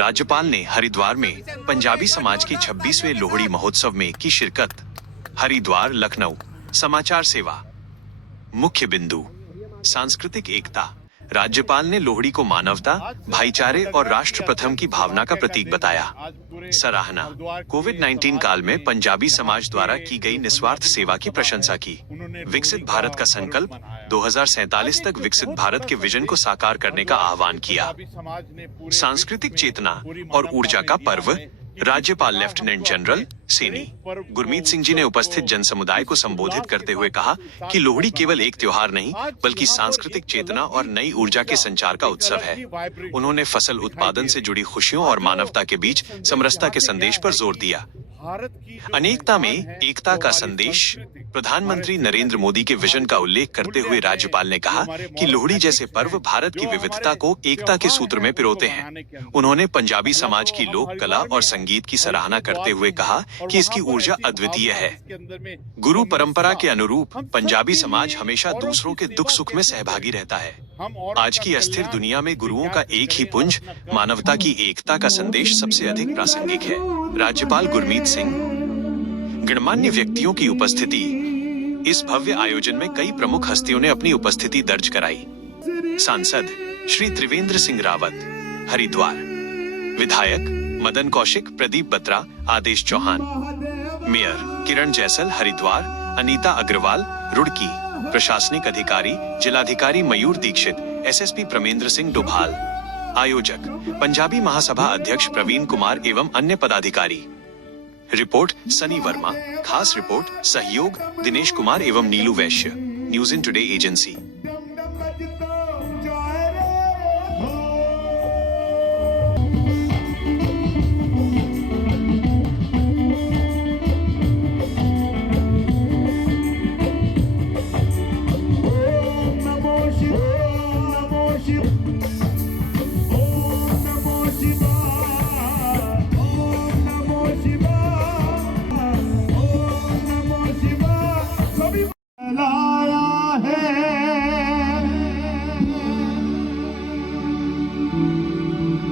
राज्यपाल ने हरिद्वार में पंजाबी समाज के 26वें लोहड़ी महोत्सव में की शिरकत। हरिद्वार लखनऊ समाचार सेवा। मुख्य बिंदु। सांस्कृतिक एकता। राज्यपाल ने लोहड़ी को मानवता, भाईचारे और राष्ट्र प्रथम की भावना का प्रतीक बताया। सराहना। कोविड-19 काल में पंजाबी समाज द्वारा की गई निस्वार्थ सेवा की प्रशंसा की। विकसित भारत का संकल्प 2047 तक विकसित भारत के विजन को साकार करने का आह्वान किया। सांस्कृतिक चेतना और ऊर्जा का पर्व। राज्यपाल लेफ्टिनेंट जनरल सैनी गुरमीत सिंह जी ने उपस्थित जनसमुदाय को संबोधित करते हुए कहा कि लोहड़ी केवल एक त्योहार नहीं बल्कि सांस्कृतिक चेतना और नई ऊर्जा के संचार का उत्सव है। उन्होंने फसल उत्पादन से जुड़ी खुशियों और मानवता के बीच समरसता के संदेश पर जोर दिया। अनेकता में एकता का संदेश। प्रधानमंत्री नरेंद्र मोदी के विजन का उल्लेख करते हुए राज्यपाल ने कहा कि लोहड़ी जैसे पर्व भारत की विविधता को एकता के सूत्र में पिरोते हैं। उन्होंने पंजाबी समाज की लोक कला और संगीत की सराहना करते हुए कहा कि इसकी ऊर्जा अद्वितीय है। गुरु परंपरा के अनुरूप पंजाबी समाज हमेशा दूसरों के दुख सुख में सहभागी रहता है। आज की अस्थिर दुनिया में गुरुओं का एक ही पुंज, मानवता की एकता का संदेश सबसे अधिक प्रासंगिक है। राज्यपाल गुरमीत सिंह। गणमान्य व्यक्तियों की उपस्थिति। इस भव्य आयोजन में कई प्रमुख हस्तियों ने अपनी उपस्थिति दर्ज कराई। सांसद श्री त्रिवेंद्र सिंह रावत हरिद्वार, विधायक मदन कौशिक, प्रदीप बत्रा, आदेश चौहान, मेयर किरण जैसल हरिद्वार, अनीता अग्रवाल रुड़की, प्रशासनिक अधिकारी जिलाधिकारी मयूर दीक्षित, एसएसपी प्रमेंद्र सिंह डोभाल, आयोजक पंजाबी महासभा अध्यक्ष प्रवीण कुमार एवं अन्य पदाधिकारी। रिपोर्ट सनी वर्मा। खास रिपोर्ट सहयोग दिनेश कुमार एवं नीलू वैश्य, न्यूज इन टुडे एजेंसी।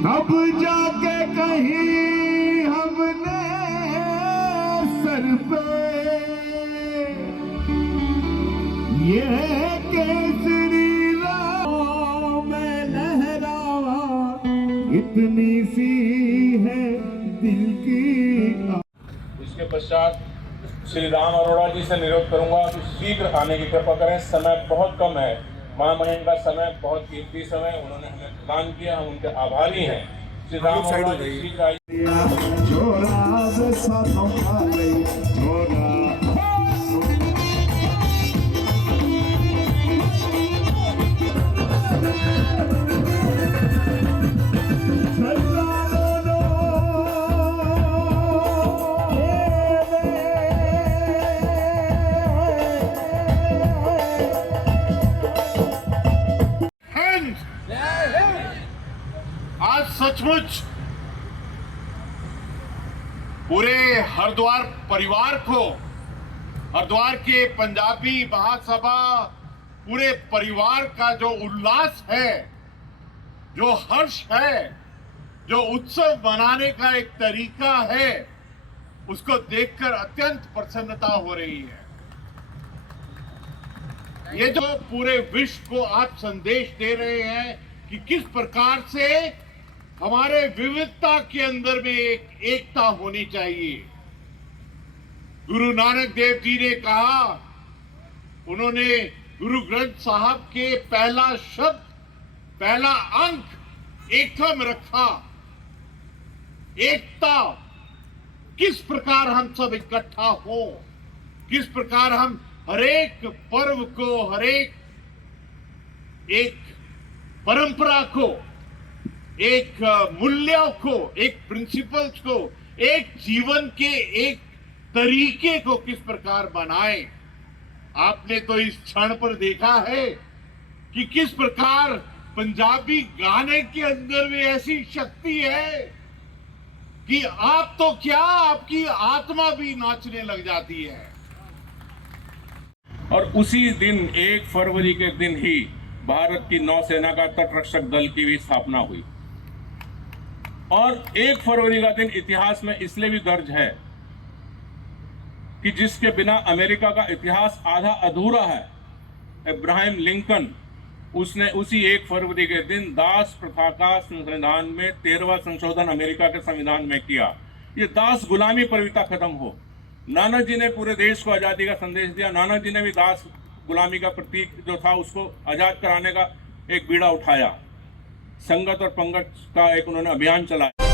अब जाके कहीं हमने सर पे ये केसरी राह में लहरा इतनी सी है दिल की। इसके पश्चात श्री राम अरोड़ा जी से निरोध करूंगा कि शीघ्र आने की कृपा करें। समय बहुत कम है। महामहिम का समय बहुत कीमती समय उन्होंने हमें प्रदान किया, हम उनके आभारी हैं। श्री राम अरोड़ा जी शीघ्र आइए। आज सचमुच पूरे हरिद्वार परिवार को, हरिद्वार के पंजाबी महासभा पूरे परिवार का जो उल्लास है, जो हर्ष है, जो उत्सव मनाने का एक तरीका है, उसको देखकर अत्यंत प्रसन्नता हो रही है। ये जो पूरे विश्व को आप संदेश दे रहे हैं कि किस प्रकार से हमारे विविधता के अंदर में एक एकता होनी चाहिए। गुरु नानक देव जी ने कहा, उन्होंने गुरु ग्रंथ साहब के पहला शब्द, पहला अंक एकम रखा। एकता, किस प्रकार हम सब इकट्ठा हो, किस प्रकार हम हरेक पर्व को, हरेक एक परंपरा को, एक मूल्यों को, एक प्रिंसिपल्स को, एक जीवन के एक तरीके को किस प्रकार बनाएं। आपने तो इस क्षण पर देखा है कि किस प्रकार पंजाबी गाने के अंदर में ऐसी शक्ति है कि आप तो क्या, आपकी आत्मा भी नाचने लग जाती है। और उसी दिन 1 फरवरी के दिन ही भारत की नौसेना का तटरक्षक दल की भी स्थापना हुई। और 1 फरवरी का दिन इतिहास में इसलिए भी दर्ज है कि जिसके बिना अमेरिका का इतिहास आधा अधूरा है। इब्राहिम लिंकन उसने उसी 1 फरवरी के दिन दास प्रथा का संविधान में 13वां संशोधन अमेरिका के संविधान में किया। ये दास गुलामी प्रवृत्ति खत्म हो। नानक जी ने पूरे देश को आजादी का संदेश दिया। नानक जी ने भी दास गुलामी का प्रतीक जो था उसको आजाद कराने का एक बीड़ा उठाया। संगत और पंगत का एक उन्होंने अभियान चलाया।